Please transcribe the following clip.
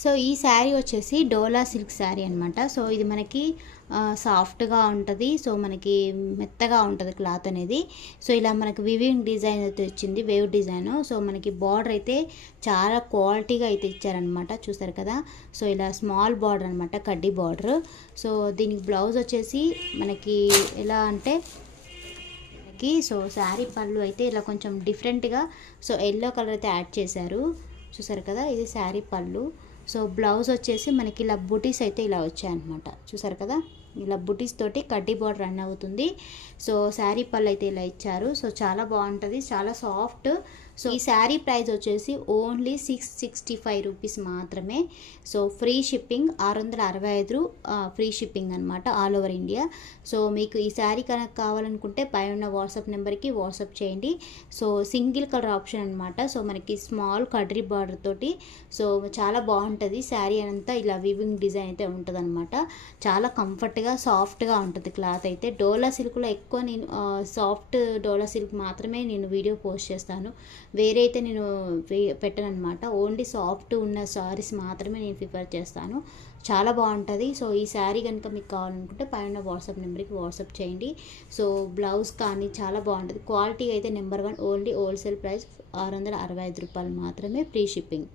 So ఈ శారీ వచ్చేసి డోలా silk sari అనమాట. సో ఇది మనకి సాఫ్ట్గా ఉంటుంది. సో మనకి మెత్తగా ఉంటుంది క్లాత్ అనేది. సో ఇలా మనకి వివింగ్ డిజైన్ అయితే వచ్చింది, వేవ్ డిజైన్. సో మనకి బార్డర్ అయితే చాలా క్వాలిటీగా అయితే ఇచ్చారనమాట, చూసారు కదా. సో ఇలా స్మాల్ బార్డర్ అనమాట, కడ్డీ బార్డర్. సో దీనికి బ్లౌజ్ వచ్చేసి మనకి ఎలా అంటే సో శారీ పళ్ళు అయితే ఇలా కొంచెం డిఫరెంట్గా సో ఎల్లో కలర్ అయితే యాడ్ చేశారు, చూసారు కదా. ఇది శారీ పళ్ళు. సో బ్లౌజ్ వచ్చేసి మనకి ఇలా బుటీస్ అయితే ఇలా వచ్చాయన్నమాట, చూసారు కదా. ఇలా బుటీస్ తోటి కడ్డీ బార్డర్ రన్ అవుతుంది. సో శారీ పళ్ళు అయితే ఇలా ఇచ్చారు. సో చాలా బాగుంటుంది, చాలా సాఫ్ట్. సో ఈ శారీ ప్రైస్ వచ్చేసి ఓన్లీ 665 రూపీస్ మాత్రమే. So free shipping, 665 free shipping అనమాట, ఆల్ ఓవర్ ఇండియా. సో మీకు ఈ శారీ కనుక కావాలనుకుంటే పై ఉన్న వాట్సాప్ నెంబర్కి వాట్సాప్ చేయండి. సో సింగిల్ కలర్ ఆప్షన్ అనమాట. సో మనకి స్మాల్ కడ్రీ బార్డర్ తోటి సో చాలా బాగుంటుంది. శారీ అంతా ఇలా వివింగ్ డిజైన్ అయితే ఉంటుంది అనమాట. చాలా కంఫర్ట్గా సాఫ్ట్గా ఉంటుంది క్లాత్ అయితే. డోలా సిల్క్లో ఎక్కువ నేను సాఫ్ట్ డోలా సిల్క్ మాత్రమే నేను వీడియో పోస్ట్ చేస్తాను, వేరే అయితే నేను పెట్టను అనమాట. ఓన్లీ సాఫ్ట్ ఉన్న శారీస్ మాత్రమే నేను ప్రిఫర్ చేస్తాను. చాలా బాగుంటుంది. సో ఈ శారీ కనుక మీకు కావాలనుకుంటే పైన వాట్సాప్ నెంబర్కి వాట్సాప్ చేయండి. సో బ్లౌజ్ కానీ చాలా బాగుంటుంది. క్వాలిటీ అయితే నెంబర్ 1. ఓన్లీ హోల్సేల్ ప్రైస్ 665 రూపాయలు మాత్రమే, ఫ్రీ షిప్పింగ్.